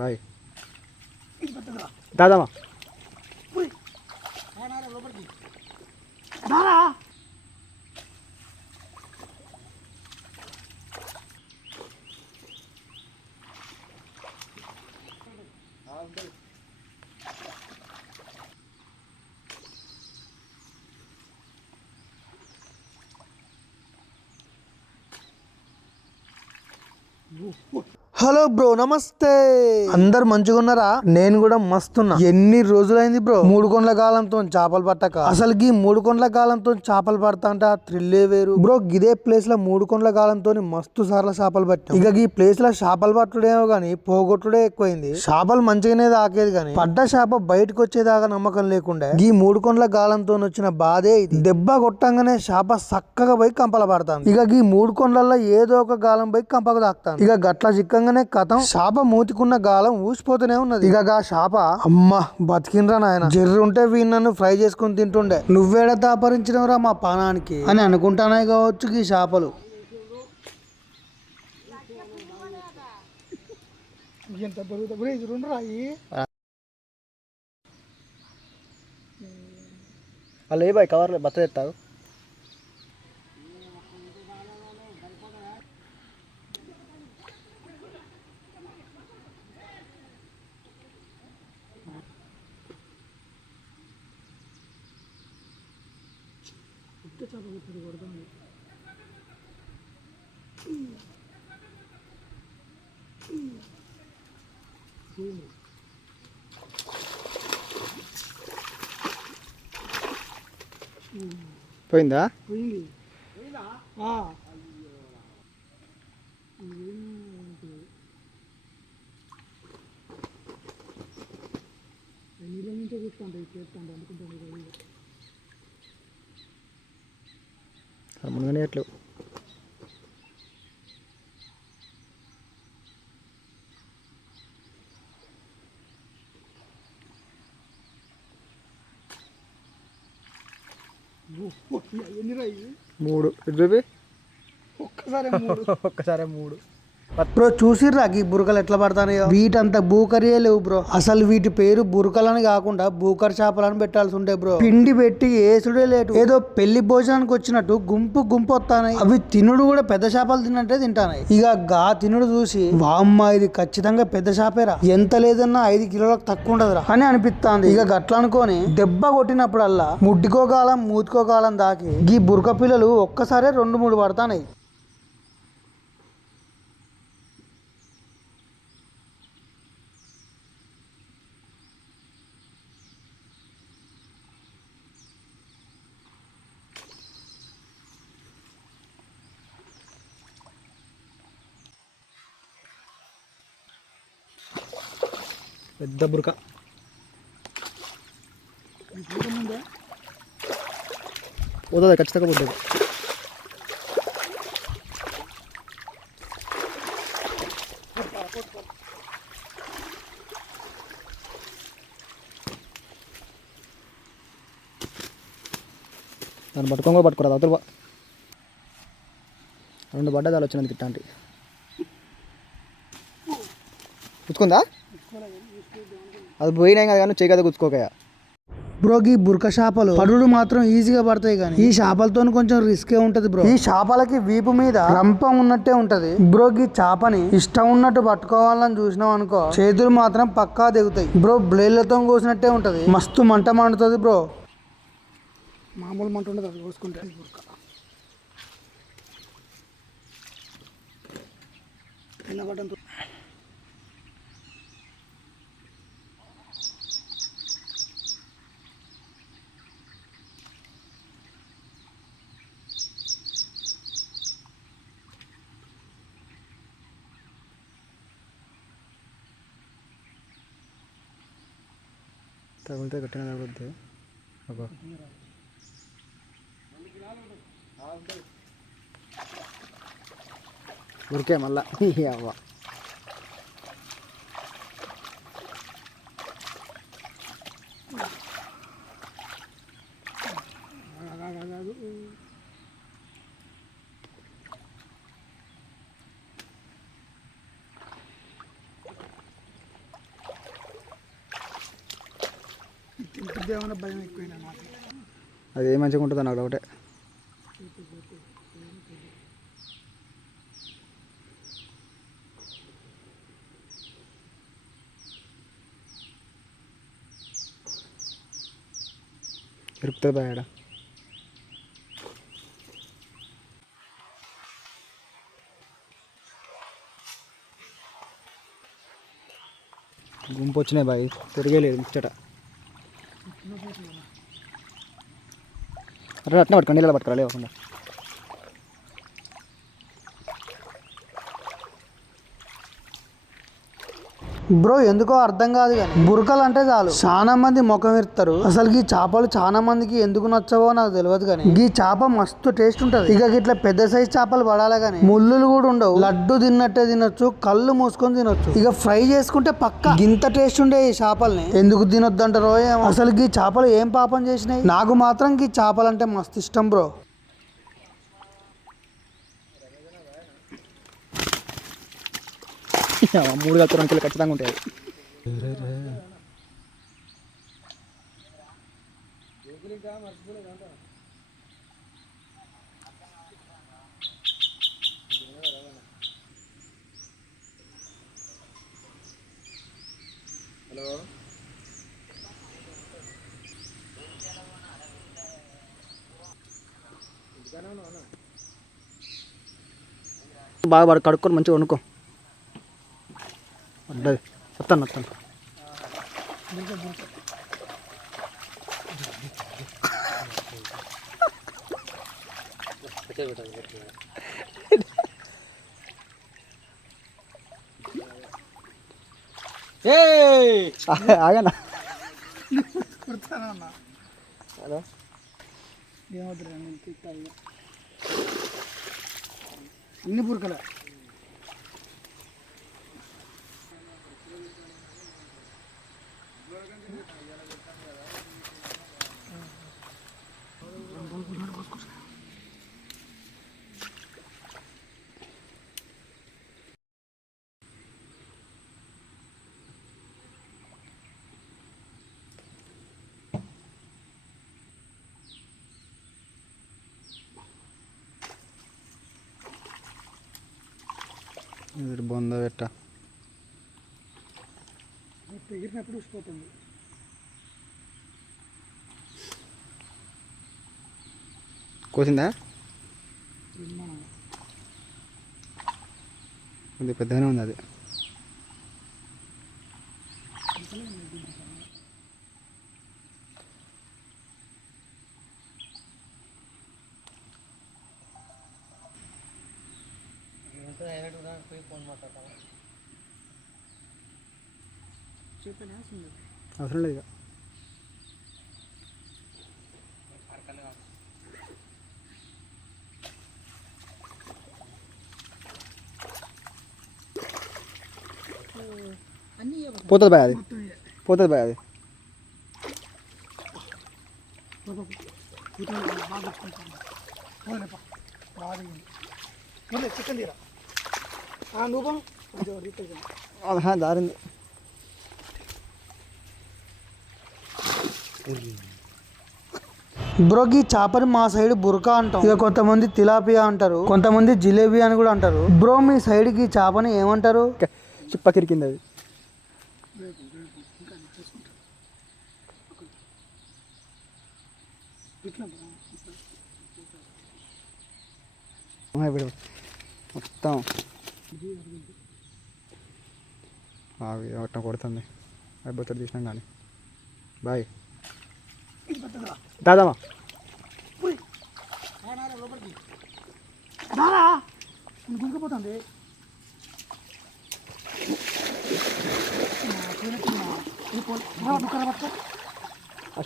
Bye దాదామా hello bro, నమస్తే. అందరు మంచిగా ఉన్నారా? నేను కూడా మస్తున్నా. ఎన్ని రోజులైంది బ్రో 3 కాలంతో చేపలు పట్టక. అసలుకి 3 కాలంతో చేపలు పడతా అంటే ఆ థ్రిల్లే వేరు బ్రో. గిదే ప్లేస్ లో 3 కాలంతో మస్తు సార్లు చేపలు పట్టాం. ఇక ఈ ప్లేస్ లో చేపలు పట్టుడేమో గానీ పోగొట్టుడే ఎక్కువైంది. చేపలు మంచిగానే తాకేది గానీ పడ్డ చేప బయటకు వచ్చేదాకా నమ్మకం లేకుండా ఈ 3 కాలంతో వచ్చిన బాధే ఇది. దెబ్బ కొట్టంగానే చేప చక్కగా పోయి కంపల పడతాను. ఇక ఈ 3 ఏదో ఒక గాలం పోయి కంపకు తాకుతాను. ఇక గట్ల చిక్కంగానే కథం చేప మూతికున్న గాలం ఊసిపోతూనే ఉన్నది. ఇక చేప అమ్మ బతికినరా నాయన, జర్రు ఉంటే వీళ్ళు నన్ను ఫ్రై చేసుకుని తింటుండే. నువ్వేడ దాపరించినవరా మా పానానికి అని అనుకుంటానే కావచ్చు ఈ చేపలు. వాళ్ళు ఏ బాయ్ కవర్లో బత్త తెస్తారు. పోయిందా? ముందుగానే ఎట్లు మూడు ఒక్కసారి మూడు. బ్రో చూసిర్రా ఈ బురకలు ఎట్లా పడతానయో? వీటంత బూకరియే లేవు బ్రో. అసలు వీటి పేరు బురకలని కాకుండా బూకర్ చేపలని పెట్టాల్సి ఉండే బ్రో. పిండి పెట్టి ఏసుడే లేటు. ఏదో పెళ్లి భోజనానికి వచ్చినట్టు గుంపు గుంపు వస్తానాయి. అవి తినుడు కూడా పెద్ద చేపలు తిన్నట్టే తింటానాయి. ఇక గా తినుడు చూసి వామ్మ ఇది ఖచ్చితంగా పెద్ద చేపేరా, ఎంత లేదన్నా 5 కిలోలకు తక్కువ ఉండదురా అని అనిపిస్తుంది. ఇక గట్ల అనుకోని దెబ్బ కొట్టినప్పుడల్లా ముడ్డికోగాలం మూతికోగాలం దాకి ఈ బురక పిల్లలు ఒక్కసారే 2-3 పడతానాయి. పెద్ద బురక పోతుంది, ఖచ్చితంగా పోతుంది. దాన్ని పట్టుకోగా పట్టుకోరాదు అవతల 2 పడ్డదాలు వచ్చినందుకు ఇట్లాంటి గుచ్చుకుందా? అది పోయినాయి కదా కానీ చేయి కదా గుచ్చుకోకయా. బ్రో ఈ బురక చేపలు పడుడు మాత్రం ఈజీగా పడతాయి కానీ ఈ చేపలతో కొంచెం రిస్కే ఉంటది బ్రో. ఈ చేపలకి వీపు మీద రంపం ఉన్నట్టే ఉంటది బ్రో. ఈ చేపని ఇష్టం ఉన్నట్టు పట్టుకోవాలని చూసినాం అనుకో చేతులు మాత్రం పక్కా దిగుతాయి బ్రో. బ్లేడ్లతో కోసినట్టే ఉంటది, మస్తు మంట మండుతుంది బ్రో. మామూలు మంట ఉండదు అది కోసుకుంటే. బురక తగిలితే గట్టిగా తగులుద్ది. ఉరికే మళ్ళా అవ్వ అది ఏ మంచిగా ఉంటుందో నాకు ఒకటే. ఇరుకుతుంది బాయ్ ఆడ. గుంపు వచ్చినాయి బాయ్, తిరిగేలేదు ముచ్చట. అట్లా అట్నే పట్టుకోండి, నీళ్ళలో పట్టుకోరా లేవకుండా. బ్రో ఎందుకో అర్థం కాదు కానీ బురకలు అంటే చాలు చాలా మంది ముఖం ఎత్తారు. అసలు ఈ చేపలు చాలా మందికి ఎందుకు నచ్చవో నాకు తెలియదు కానీ ఈ చేప మస్తు టేస్ట్ ఉంటది. ఇక ఇట్లా పెద్ద సైజ్ చేపలు పడాలి కానీ ముళ్ళులు కూడా ఉండవు. లడ్డు తిన్నట్టే తినొచ్చు, కళ్ళు మూసుకొని తినొచ్చు. ఇక ఫ్రై చేసుకుంటే పక్క గింత టేస్ట్ ఉండే ఈ చేపల్ని ఎందుకు తినొద్దు అంటారో ఏమో. అసలు ఈ చేపలు ఏం పాపం చేసినాయి? నాకు మాత్రం ఈ చేపలు అంటే మస్తు ఇష్టం బ్రో. మూడు కలిపి 2 కిలో ఖచ్చితంగా ఉంటాయి. బాగా కడుక్కొని మంచిగా వండుకో. అడ్డది వస్తాను. ఆగనా ఇన్ని బురకలే ఇది బొంద పెట్ట ఎగిరినప్పుడు ఉసిపోతుంది. కోసిందా? అది పెద్దగానే ఉంది. అది అవసరం లేదు ఇక. పోతుంది బాయ్, అది పోతుంది బాయ్. అది చికెన్ తీరా దారింది. బ్రోకి చేపని మా సైడ్ బురకా అంటాం. ఇక కొంతమంది తిలాపియా అంటారు, కొంతమంది జిలేబీ అని కూడా అంటారు. బ్రో మీ సైడ్కి చేపని ఏమంటారు? చిప్ప కిరికింది అది. మొత్తం అట్లా కొడుతుంది. అయిపోతుంది తీసినాం కానీ బాయ్ దాదామా గుంకపోతుంది.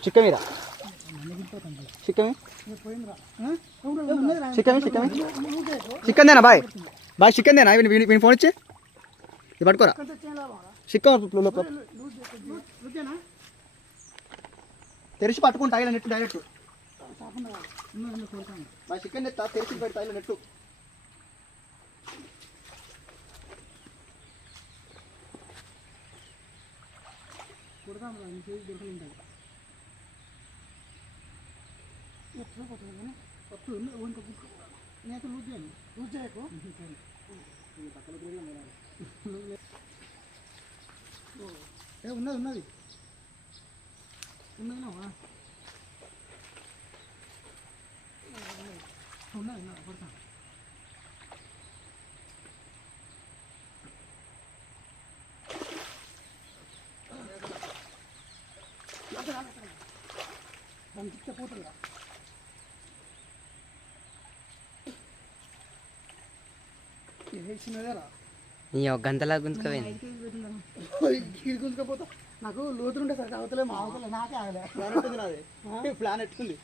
చికెన్ మీరా చికెన్ చికెన్ చికెన్ చికెన్ దేనా బాయ్ బాయ్ చికెన్ దేనా? వీని ఫోన్ ఇచ్చి ఇది పట్టుకోరా. చికెన్ తెరిచి పట్టుకుంటా ఇలా నెట్టు డైరెక్ట్ బాయ్. చికెన్ ఎత్తా తెరిచి పెడతా ఇలా నెట్టు. ఉన్నది ఉన్నది ఉన్నదినావా ఉన్నది పడతాను దానికి పోతుందా చిన్నదేరా నీ ఒక గంటలా గుంజుకపోయింది. గుంజుకపోతా నాకు లోతులు ఉంటే సరే అవతలే మా అవతలే నాకే ఆగలే ప్లాన్ ఎట్టుంది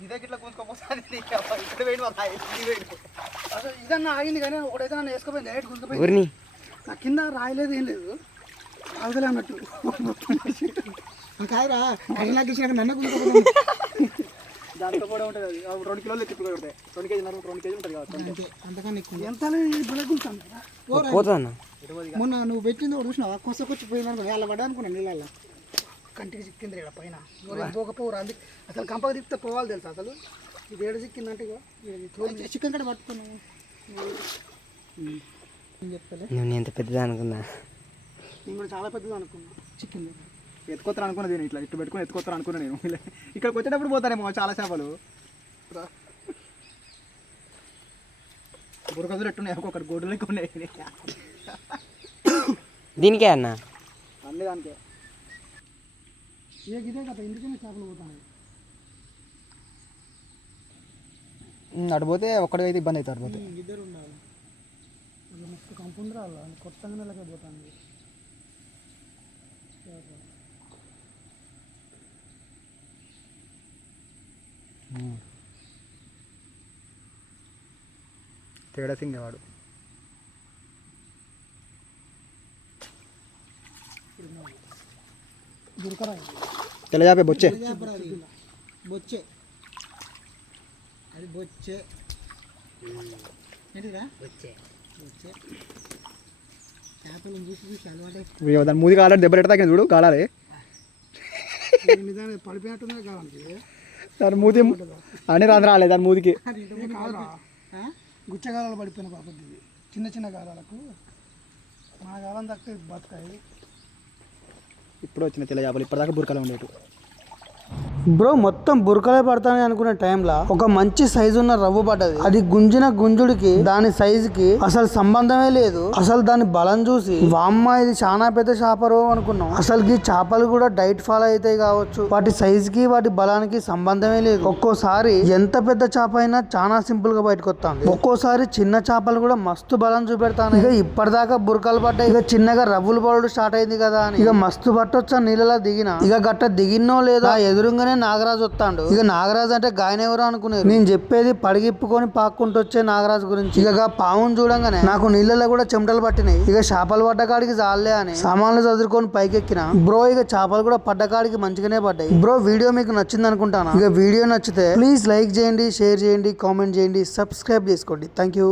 గిదే గిట్లా కూర్చుకోపోతుంది అసలు ఇదన్నా ఆగింది కానీ ఒకటైతే నన్ను వేసుకోపోయింది డైరెక్ట్ గుంజుకుపోయింది. ఊరిని నా కింద రాయలేదు ఏం లేదు అవతలే అన్నట్టు కాయరా నాకు ఇచ్చినాక నన్ను గుంజుకోపోతుంది. దాంతో కూడా ఉంటుంది అది 2 కిలోలు ఎత్తి కొడతాయి 2 కేజీలు 2 కేజీలు ఉంటుంది కాబట్టి అంతకన్నా ఎక్కువ ఎంత గుంజుతాను పోతున్నా. మొన్న నువ్వు పెట్టింది ఒకటి చూసినావా కొసకొచ్చి పోయింది అనుకో అలా పడ్డా అనుకున్నా నీళ్ళ కంటికి చిక్కింది ఇక్కడ పైన పోకపోరు అందుకే అసలు కంపక తిప్పితే పోవాలి తెలుసా అసలు ఇది ఏడు చిక్కిందంటే చికెన్ కట్ట పట్టుకున్నాము నేను చెప్తలే నువ్వు ఎంత పెద్దది అనుకున్నా. నేను కూడా చాలా పెద్దది అనుకున్నా చికెన్ ఎత్తుకొత్తారు అనుకున్నా నేను ఇట్లా ఇట్లా పెట్టుకుని ఎత్తుకొత్తారు అనుకున్నా నేను ఇక్కడికి వచ్చేటప్పుడు పోతానేమో చాలా చేపలు బురకజులు ఎట్టున్నాయి ఒక్కొక్కటి గొడ్డులకి ఉన్నాయి దీనికే అన్న అన్నీ దానికే ఇదే కదా ఇందుకనే చేపలు పోతాయి అడిపోతే ఒక్కడికైతే ఇబ్బంది అవుతారు పోతే ఇద్దరు ఉండాలి మస్తు కంపౌండ్ రావాలి కొత్తగా నెలకే పోతాను తేడా సింగ్ వాడు తెల్లజాపే బొచ్చే బొచ్చే అది బొచ్చే ఏంటిరా బొచ్చే చేపలు చూసి చూసి అలవాటు దాని మూది కాలాలి దెబ్బలు ఎట్ట తగ్గింది చూడు కాలాలి నిజాన్ని పడిపోయినట్టున్నా కావాలి దాని మూతి అని రాలే దాని మూతికి కాదురా గుచ్చగాలాలు పడిపోయిన బాపద్ది చిన్న చిన్న గాలాలకు మన గాలం దక్కితే బతకాయి ఇప్పుడు వచ్చిన తెల్ల చేపలు ఇప్పటిదాకా బురకలు ఉండేటు బ్రో మొత్తం బురకలే పడతానని అనుకునే టైంలో ఒక మంచి సైజు ఉన్న రవ్వు పడ్డది. అది గుంజిన గుంజుడికి దాని సైజుకి అసలు సంబంధమే లేదు. అసలు దాని బలం చూసి వామ్మ ఇది చాలా పెద్ద చేపరు అనుకున్నాం. అసలు ఈ చేపలు కూడా డైట్ ఫాలో అవుతాయి కావచ్చు. వాటి సైజుకి వాటి బలానికి సంబంధమే లేదు. ఒక్కోసారి ఎంత పెద్ద చేప అయినా చాలా సింపుల్ గా బయటకు వస్తుంది. ఒక్కోసారి చిన్న చేపలు కూడా మస్తు బలం చూపెడతాను. ఇక ఇప్పటిదాకా బురకలు పడ్డాయి, ఇక చిన్నగా రవ్వులు పడడం స్టార్ట్ అయింది కదా అని ఇక మస్తు పట్టొచ్చా నీళ్ళలా దిగిన. ఇక గట్ట దిగినో లేదా ఎదురుగానే నాగరాజు వస్తాడు. ఇక నాగరాజు అంటే గాయనెవరో అనుకునేది. నేను చెప్పేది పడిగిప్పుకొని పాక్కుంటూ వచ్చే నాగరాజు గురించి. ఇక పావును చూడంగానే నాకు నీళ్ళలో కూడా చెమటలు పట్టినాయి. ఇక చేపలు పడ్డకాడికి చాలే అని సామాన్లు చదువుకొని పైకెక్కిన. బ్రో ఇక చేపలు కూడా పడ్డకాడికి మంచిగానే పడ్డాయి. బ్రో వీడియో మీకు నచ్చింది అనుకుంటాను. ఇక వీడియో నచ్చితే ప్లీజ్ లైక్ చేయండి, షేర్ చేయండి, కామెంట్ చేయండి, సబ్స్క్రైబ్ చేసుకోండి. Thank you.